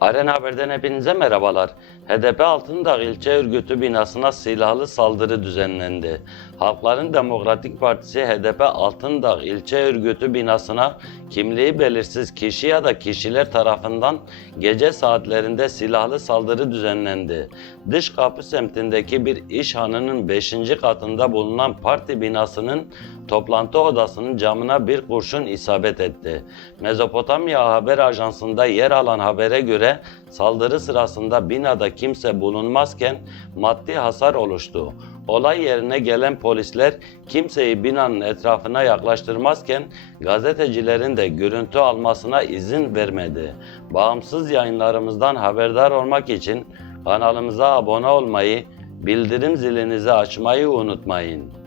Aren Haber'den hepinize merhabalar. HDP Altındağ ilçe örgütü binasına silahlı saldırı düzenlendi. Halkların Demokratik Partisi HDP Altındağ ilçe örgütü binasına kimliği belirsiz kişi ya da kişiler tarafından gece saatlerinde silahlı saldırı düzenlendi. Dış Kapı semtindeki bir iş hanının 5. katında bulunan parti binasının toplantı odasının camına bir kurşun isabet etti. Mezopotamya Haber Ajansı'nda yer alan habere göre saldırı sırasında binada kimse bulunmazken maddi hasar oluştu. Olay yerine gelen polisler kimseyi binanın etrafına yaklaştırmazken gazetecilerin de görüntü almasına izin vermedi. Bağımsız yayınlarımızdan haberdar olmak için kanalımıza abone olmayı, bildirim zilinizi açmayı unutmayın.